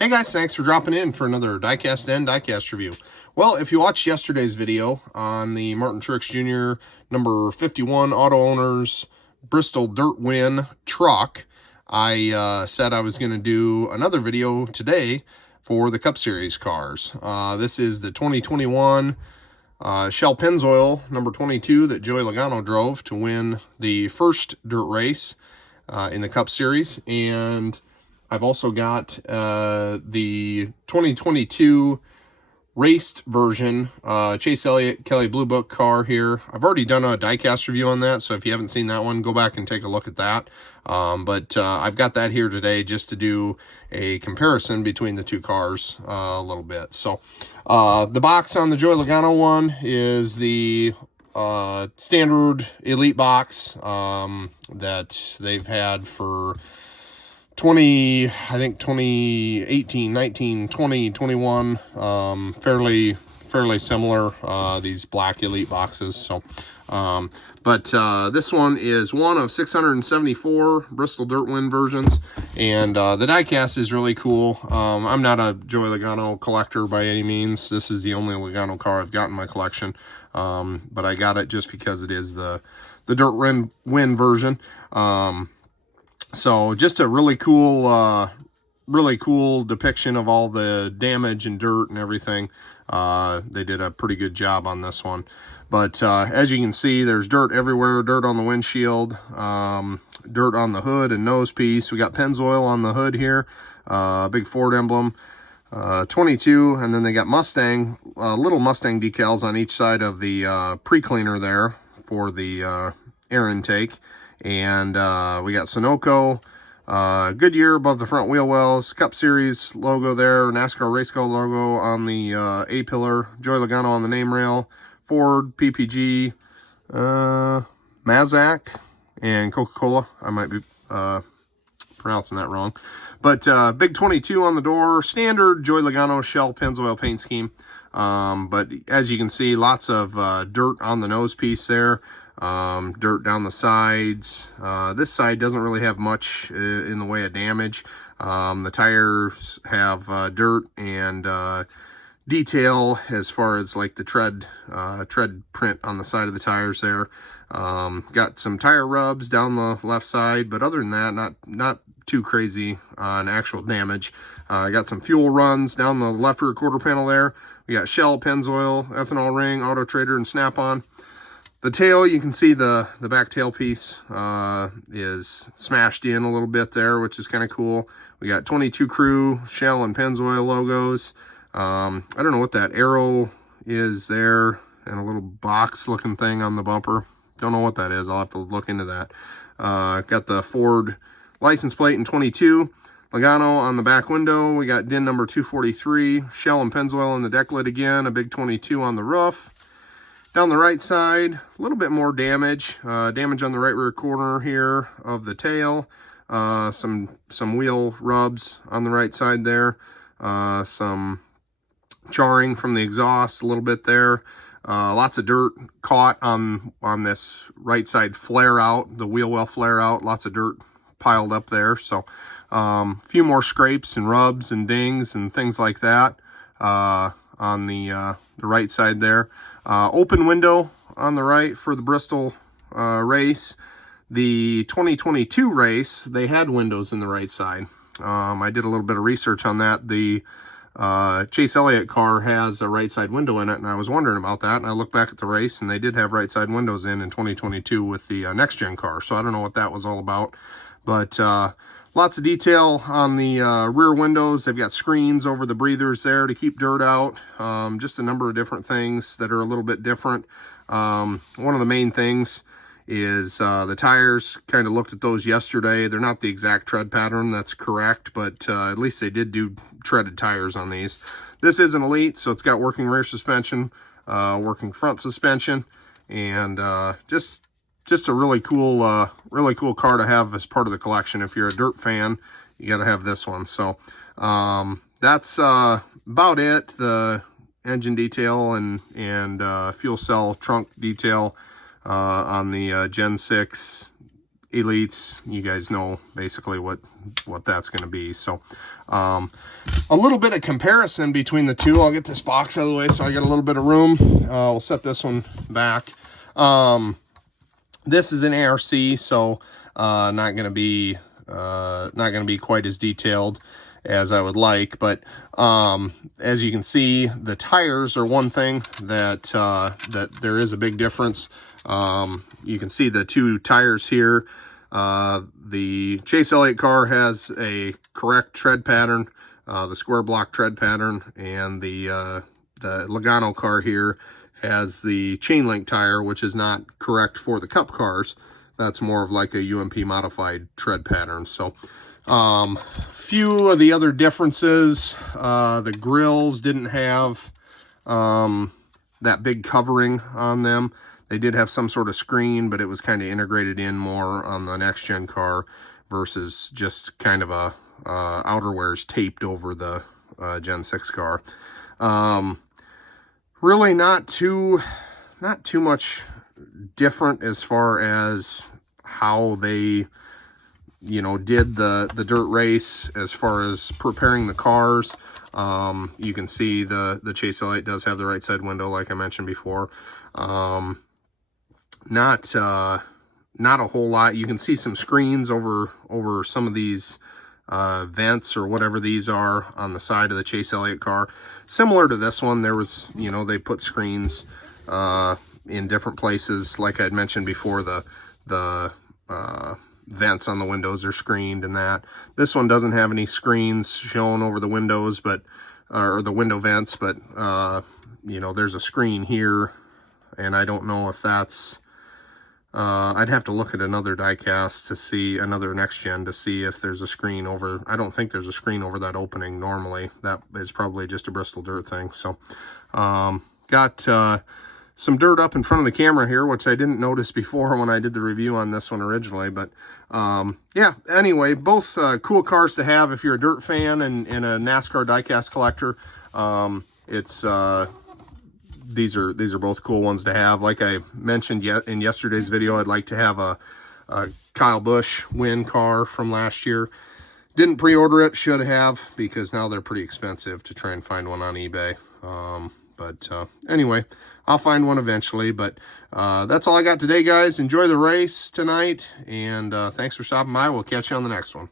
Hey guys, thanks for dropping in for another Diecast and Diecast review. Well, if you watched yesterday's video on the Martin Truex Jr. number 51 Auto Owners Bristol Dirt Win truck, I said I was going to do another video today for the Cup Series cars. This is the 2021 Shell Pennzoil number 22 that Joey Logano drove to win the first dirt race in the Cup Series, and I've also got the 2022 raced version Chase Elliott Kelly Blue Book car here. I've already done a diecast review on that, so if you haven't seen that one, go back and take a look at that. But I've got that here today just to do a comparison between the two cars a little bit. So the box on the Joey Logano one is the standard Elite box that they've had for 2018, 19, 20, 21, fairly similar, these black Elite boxes. So, but this one is one of 674 Bristol Dirt Win versions, and the diecast is really cool. I'm not a Joey Logano collector by any means. This is the only Logano car I've got in my collection, but I got it just because it is the Dirt Win version. So just a really cool depiction of all the damage and dirt and everything. They did a pretty good job on this one. But as you can see, there's dirt everywhere, dirt on the windshield, dirt on the hood and nose piece. We got Pennzoil on the hood here, big Ford emblem, 22, and then they got Mustang, little Mustang decals on each side of the pre-cleaner there for the air intake. And we got Sunoco, Goodyear above the front wheel wells, Cup Series logo there, Nascar race car logo on the A-pillar, Joey Logano on the name rail, Ford, PPG, Mazak, and Coca-Cola. I might be pronouncing that wrong. But big 22 on the door, standard Joey Logano Shell Pennzoil paint scheme. But as you can see, lots of dirt on the nose piece there. Dirt down the sides. This side doesn't really have much in the way of damage. The tires have dirt and detail as far as like the tread print on the side of the tires there. Got some tire rubs down the left side, but other than that, not too crazy on actual damage. I got some fuel runs down the left rear quarter panel there. We got Shell, Pennzoil, ethanol ring, Auto Trader, and Snap-on. The tail, you can see the back tail piece is smashed in a little bit there, which is kind of cool. We got 22 Crew, Shell, and Pennzoil logos. I don't know what that arrow is there, and a little box looking thing on the bumper. Don't know what that is. I'll have to look into that. Got the Ford license plate in 22. Logano on the back window. We got DIN number 243. Shell and Pennzoil in the deck lid again. A big 22 on the roof. Down the right side, a little bit more damage. Damage on the right rear corner here of the tail. Some wheel rubs on the right side there. Some charring from the exhaust a little bit there. Lots of dirt caught on this right side flare out, the wheel well flare out. Lots of dirt piled up there. So a few more scrapes and rubs and dings and things like that on the right side there. Open window on the right for the Bristol race. The 2022 race, they had windows in the right side. I did a little bit of research on that. The Chase Elliott car has a right side window in it, and I was wondering about that. And I looked back at the race, and they did have right side windows in 2022 with the next gen car. So I don't know what that was all about. But lots of detail on the rear windows. They've got screens over the breathers there to keep dirt out. Just a number of different things that are a little bit different. One of the main things is the tires. Kind of looked at those yesterday. They're not the exact tread pattern, that's correct, but at least they did do treaded tires on these. This is an Elite, so it's got working rear suspension, working front suspension, and just a really cool car to have as part of the collection. If you're a dirt fan, you got to have this one. So that's about it. The engine detail and fuel cell trunk detail on the Gen 6 Elites, you guys know basically what that's going to be. So a little bit of comparison between the two. I'll get this box out of the way so I got a little bit of room. We'll set this one back. This is an ARC, so not going to be quite as detailed as I would like, but as you can see, the tires are one thing that that there is a big difference. You can see the two tires here. The Chase Elliott car has a correct tread pattern, the square block tread pattern, and the Logano car here has the chain link tire, which is not correct for the Cup cars. That's more of like a UMP modified tread pattern. So few of the other differences, the grills didn't have that big covering on them. They did have some sort of screen, but it was kind of integrated in more on the next gen car versus just kind of a outerwears taped over the Gen 6 car. Really not too much different as far as how they, you know, did the dirt race as far as preparing the cars. You can see the Chase Elliott does have the right side window, like I mentioned before. Not a whole lot. You can see some screens over some of these vents or whatever these are on the side of the Chase Elliott car. Similar to this one, there was, you know, they put screens in different places. Like I had mentioned before, the vents on the windows are screened and that. This one doesn't have any screens shown over the windows, but or the window vents, but you know, there's a screen here, and I don't know if that's I'd have to look at another diecast to see, another next gen, to see if there's a screen over. I don't think there's a screen over that opening normally. That is probably just a Bristol dirt thing. So got some dirt up in front of the camera here, which I didn't notice before when I did the review on this one originally. But yeah, anyway, both cool cars to have if you're a dirt fan and a NASCAR diecast collector. These are both cool ones to have. Like I mentioned in yesterday's video, I'd like to have a Kyle Busch win car from last year. Didn't pre-order it, should have, because now they're pretty expensive to try and find one on eBay. But anyway, I'll find one eventually. But that's all I got today, guys. Enjoy the race tonight, and thanks for stopping by. We'll catch you on the next one.